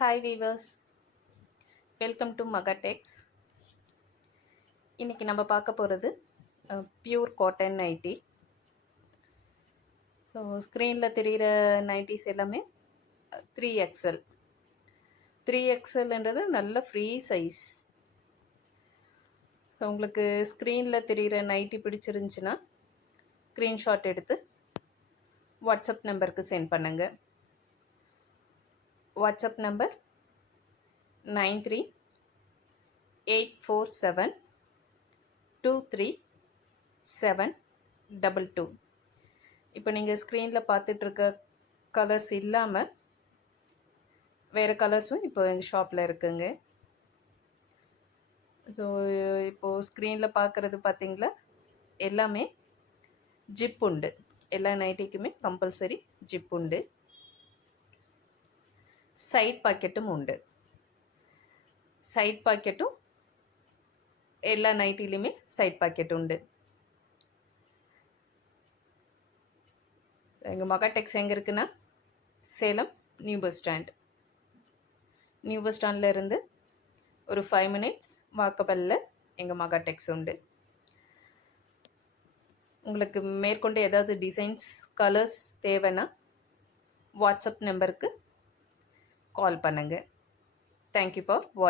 Hi viewers, welcome to Mahatex. இன்றைக்கி நம்ம பார்க்க போகிறது பியூர் காட்டன் நைட்டி. ஸோ ஸ்க்ரீனில் தெரிகிற நைட்டிஸ் எல்லாமே 3XL. 3XLன்றது நல்ல ஃப்ரீ சைஸ். ஸோ உங்களுக்கு ஸ்க்ரீனில் தெரிகிற நைட்டி பிடிச்சிருந்துச்சின்னா ஸ்க்ரீன்ஷாட் எடுத்து வாட்ஸ்அப் நம்பருக்கு சென்ட் பண்ணுங்கள். WhatsApp number 9384723722. இப்போ நீங்கள் ஸ்க்ரீனில் பார்த்துட்ருக்க கலர்ஸ் இல்லாமல் வேறு கலர்ஸும் இப்போ எங்கள் ஷாப்பில் இருக்குங்க. ஸோ இப்போது ஸ்க்ரீனில் பார்க்குறது பார்த்தீங்களா, எல்லாமே ஜிப் உண்டு. எல்லா நைட்டிக்குமே கம்பல்சரி ஜிப் உண்டு. சைட் பாக்கெட்டும் உண்டு. சைட் பாக்கெட்டும் எல்லா நைட்டிலையுமே சைட் பாக்கெட் உண்டு. எங்கள் மகாடெக்ஸ் எங்கே இருக்குன்னா Salem new bus stand. New bus ஸ்டாண்டில் இருந்து ஒரு 5 minutes வாக்கபல்லில் எங்கள் மகாடெக்ஸ் உண்டு. உங்களுக்கு மேற்கொண்டு ஏதாவது டிசைன்ஸ் கலர்ஸ் தேவைன்னா வாட்ஸ்அப் நம்பருக்கு கால் பண்ணுங்கள். தேங்க்யூ ஃபார் வாட்சிங்.